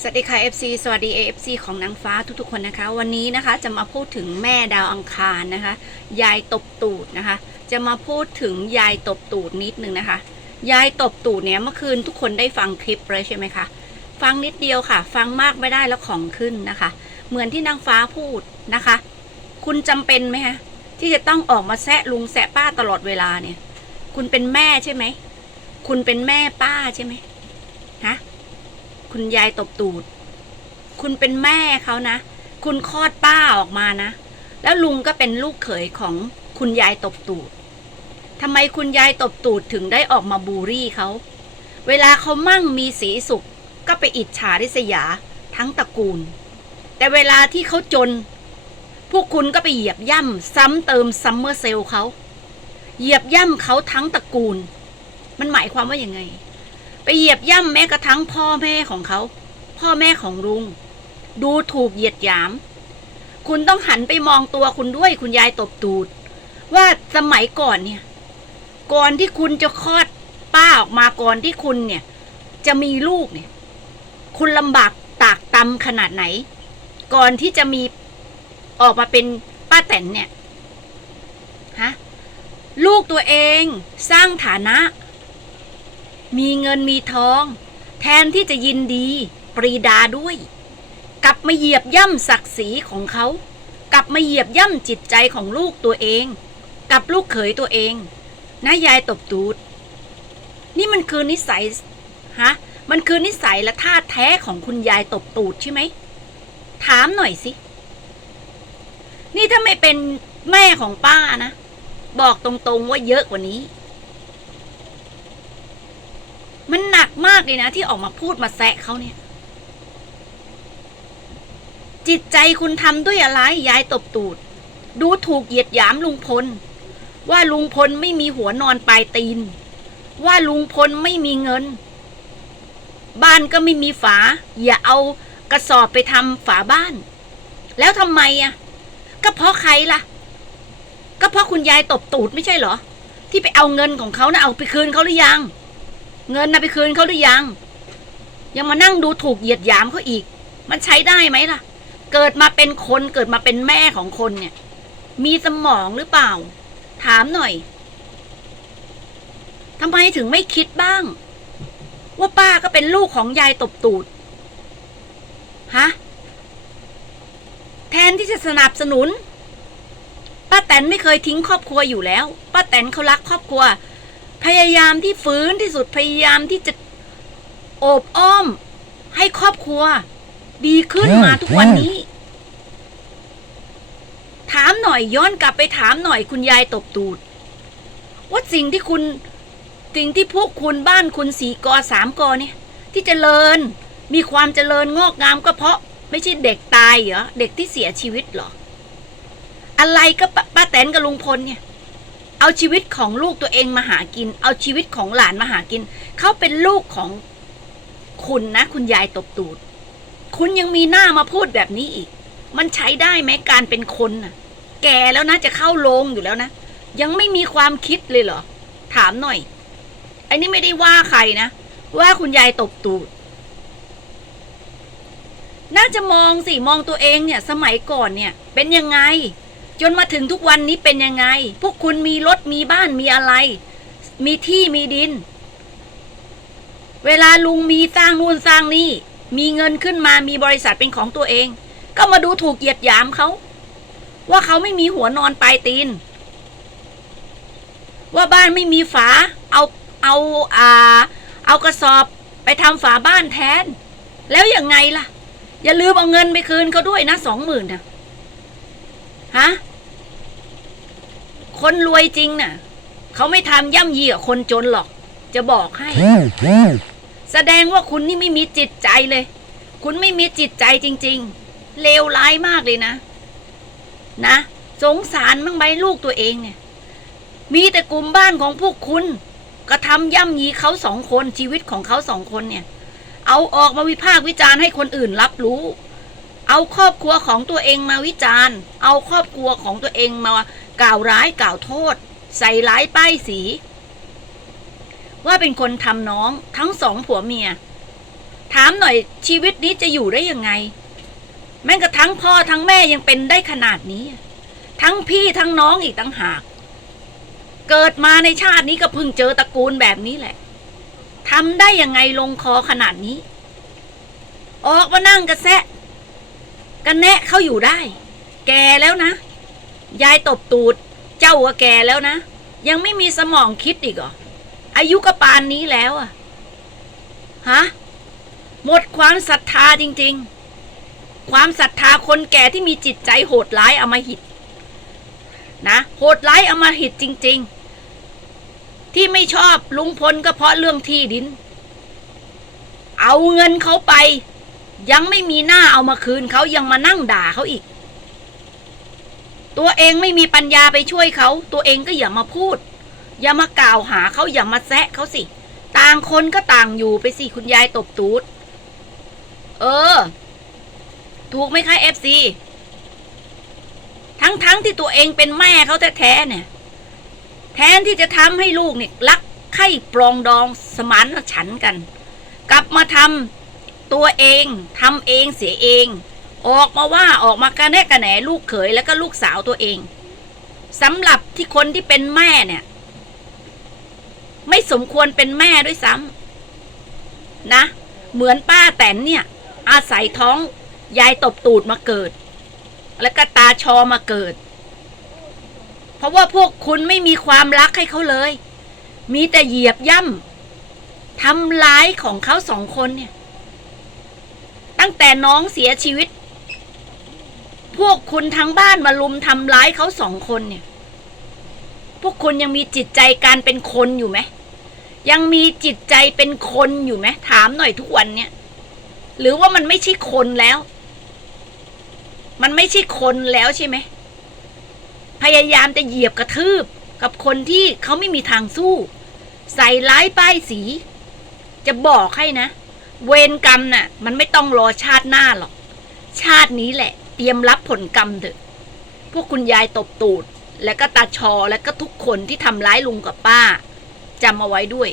สวัสดีค่ะ FC สวัสดี AFC ของนางฟ้าทุกๆคนนะคะ วันนี้นะคะจะมาพูดถึงแม่ดาวอังคารนะคะ ยายตบตูดนะคะ จะมาพูดถึงยายตบตูดนิดนึงนะคะ ยายตบตูดเนี่ยเมื่อคืนทุกคนได้ฟังคลิปเลยใช่ไหมคะฟังนิดเดียวค่ะ ฟังมากไม่ได้แล้วของขึ้นนะคะ เหมือนที่นางฟ้าพูดนะคะ คุณจำเป็นไหมคะที่จะต้องออกมาแซะลุงแซะป้าตลอดเวลาเนี่ย คุณเป็นแม่ใช่ไหมคุณเป็นแม่ป้าใช่ไหมฮะ คุณยายตบตูด คุณเป็นแม่เขานะ คุณคลอดป้าออกมานะ แล้วลุงก็เป็นลูกเขยของคุณยายตบตูดทำไมคุณยายตบตูดถึงได้ออกมาบูรี่เขา เวลาเขามั่งมีสีสุข ก็ไปอิจฉาริษยาทั้งตระกูล แต่เวลาที่เขาจน พวกคุณก็ไปเหยียบย่ำซ้ำเติมซัมเมอร์เซลเขา เหยียบย่ำเขาทั้งตระกูล มันหมายความว่าอยังไง ไปเหยียบย่ำแม้กระทั่งพ่อแม่ของเขา พ่อแม่ของลุง ดูถูกเหยียดหยาม คุณต้องหันไปมองตัวคุณด้วยคุณยายตบตูด ว่าสมัยก่อนเนี่ย ก่อนที่คุณจะคลอดป้าออกมาก่อนที่คุณเนี่ย จะมีลูกเนี่ย คุณลำบากตากตำขนาดไหน ก่อนที่จะมีออกมาเป็นป้าแตนเนี่ยฮะลูกตัวเองสร้างฐานะ มีเงินมีทอง แทนที่จะยินดี ปรีดาด้วย กลับมาเหยียบย่ำศักดิ์ศรีของเขา กลับมาเหยียบย่ำจิตใจของลูกตัวเอง กับลูกเขยตัวเองนะยายตบตูด นี่มันคือนิสัยฮะมันคือนิสัยและท่าแท้ของคุณยายตบตูดใช่ไหม ถามหน่อยสิ นี่ถ้าไม่เป็นแม่ของป้านะ บอกตรงๆว่าเยอะกว่านี้ มันหนักมากเลยนะที่ออกมาพูดมาแซะเขาเนี่ย จิตใจคุณทำด้วยอะไรยายตบตูด ดูถูกเหยียดหยามลุงพล ว่าลุงพลไม่มีหัวนอนปลายตีน ว่าลุงพลไม่มีเงิน บ้านก็ไม่มีฝา อย่าเอากระสอบไปทำฝาบ้าน แล้วทำไมอะ ก็เพราะใครล่ะ ก็เพราะคุณยายตบตูดไม่ใช่เหรอ ที่ไปเอาเงินของเขานะเอาไปคืนเขาหรือยัง เงินนะไปคืนเขาหรือยัง ยังมานั่งดูถูกเหยียดหยามเขาอีก มันใช้ได้ไหมล่ะ เกิดมาเป็นคนเกิดมาเป็นแม่ของคนเนี่ย มีสมองหรือเปล่า ถามหน่อยทำไมถึงไม่คิดบ้าง ว่าป้าก็เป็นลูกของยายตบตูดฮะแทนที่จะสนับสนุน ป้าแตนไม่เคยทิ้งครอบครัวอยู่แล้ว ป้าแตนเขารักครอบครัว พยายามที่ฟื้นที่สุดพยายามที่จะโอบอ้อม ให้ครอบครัว ดีขึ้นมาทุกวันนี้ ถามหน่อยย้อนกลับไปถามหน่อยคุณยายตบตูด ว่าสิ่งที่คุณสิ่งที่พวกคุณบ้านคุณสีกอสามกอเนี่ย ที่เจริญมีความเจริญงอกงามก็เพราะ ไม่ใช่เด็กตายเหรอเด็กที่เสียชีวิตเหรอ อะไรก็ป้าป้าแตนกับลุงพลเนี่ย เอาชีวิตของลูกตัวเองมาหากิน เอาชีวิตของหลานมาหากิน เขาเป็นลูกของคุณนะ คุณยายตบตูด คุณยังมีหน้ามาพูดแบบนี้อีก มันใช้ได้ไหมการเป็นคนน่ะ แก่แล้วนะจะเข้าโรงอยู่แล้วนะ ยังไม่มีความคิดเลยเหรอ ถามหน่อยอ้นี่ไม่ได้ว่าใครนะ ว่าคุณยายตบตูด น่าจะมองสิ มองตัวเองเนี่ย สมัยก่อนเนี่ย เป็นยังไง จนมาถึงทุกวันนี้เป็นยังไง พวกคุณมีรถมีบ้านมีอะไร มีที่มีดิน เวลาลุงมีสร้างนู่นสร้างนี่ มีเงินขึ้นมามีบริษัทเป็นของตัวเอง ก็มาดูถูกเหยียดหยามเขา ว่าเขาไม่มีหัวนอนปลายตีน ว่าบ้านไม่มีฝา เอาเอาอ่า เอากระสอบไปทำฝาบ้านแทน แล้วยังไงล่ะ อย่าลืมเอาเงินไปคืนเขาด้วยนะสองหมื่นนะฮะ คนรวยจริงน่ะ เขาไม่ทำย่ำยีกับคนจนหรอก จะบอกให้ แสดงว่าคุณนี่ไม่มีจิตใจเลย คุณไม่มีจิตใจจริง ๆ เลวร้ายมากเลยนะ นะ สงสารมั้งไหมลูกตัวเองเนี่ย มีแต่กลุ่มบ้านของพวกคุณกระทำย่ำยีเขาสองคนชีวิตของเขาสองคนเนี่ย เอาออกมาวิพากษ์วิจารณ์ให้คนอื่นรับรู้ เอาครอบครัวของตัวเองมาวิจารณ์ เอาครอบครัวของตัวเองมา กล่าวร้ายกล่าวโทษ ใส่ร้ายป้ายสี ว่าเป็นคนทำน้องทั้งสองผัวเมีย ถามหน่อยชีวิตนี้จะอยู่ได้ยังไง แม้กระทั่งพ่อทั้งแม่ยังเป็นได้ขนาดนี้ ทั้งพี่ทั้งน้องอีกต่างหาก เกิดมาในชาตินี้ก็เพิ่งเจอตระกูลแบบนี้แหละทำได้ยังไงลงคอขนาดนี้ ออกมานั่งกระแซะกันแนะเขาอยู่ได้ แกแล้วนะ ยายตบตูด เจ้าก็แกแล้วนะ ยังไม่มีสมองคิดอีกเหรอ อายุก็ปานนี้แล้วอะฮะ หมดความศรัทธาจริง ๆ ความศรัทธาคนแก่ที่มีจิตใจโหดร้ายอำมหิต นะ โหดร้ายอำมหิตจริง ๆ ที่ไม่ชอบลุงพลก็เพราะเรื่องที่ดิน เอาเงินเขาไป ยังไม่มีหน้าเอามาคืนเขายังมานั่งด่าเขาอีก ตัวเองไม่มีปัญญาไปช่วยเขา ตัวเองก็อย่ามาพูด อย่ามากล่าวหาเขาอย่ามาแซะเขาสิ ต่างคนก็ต่างอยู่ไปสิคุณยายตบตูด เออ ถูกไหมคะเอฟซีทั้งๆทที่ตัวเองเป็นแม่เขาแท้ๆเนี่ย แทนที่จะทำให้ลูกเนี่ยรักใคร่ปรองดองสมานฉันกัน กลับมาทำตัวเองทำเองเสียเอง ออกมาว่าออกมากระแนะกระแหนลูกเขยแล้วก็ลูกสาวตัวเองสำหรับที่คนที่เป็นแม่เนี่ย ไม่สมควรเป็นแม่ด้วยซ้ำนะ เหมือนป้าแตนเนี่ย อาศัยท้องยายตบตูดมาเกิด แล้วก็ตาชอมาเกิด เพราะว่าพวกคุณไม่มีความรักให้เขาเลย มีแต่เหยียบย่ำทำร้ายของเขาสองคนเนี่ย ตั้งแต่น้องเสียชีวิต พวกคุณทั้งบ้านมาลุมทำร้ายเขาสองคนเนี่ย พวกคุณยังมีจิตใจการเป็นคนอยู่ไหม ยังมีจิตใจเป็นคนอยู่ไหมถามหน่อยทุกวันเนี่ย หรือว่ามันไม่ใช่คนแล้ว มันไม่ใช่คนแล้วใช่ไหม พยายามจะเหยียบกระทืบกับคนที่เขาไม่มีทางสู้ ใส่ร้ายป้ายสี จะบอกให้นะ เวรกรรมน่ะ มันไม่ต้องรอชาติหน้าหรอก ชาตินี้แหละ เตรียมรับผลกรรมเถอะ พวกคุณยายตบตูด และก็ตาชอและก็ทุกคนที่ทำร้ายลุงกับป้าจำเอาไว้ด้วย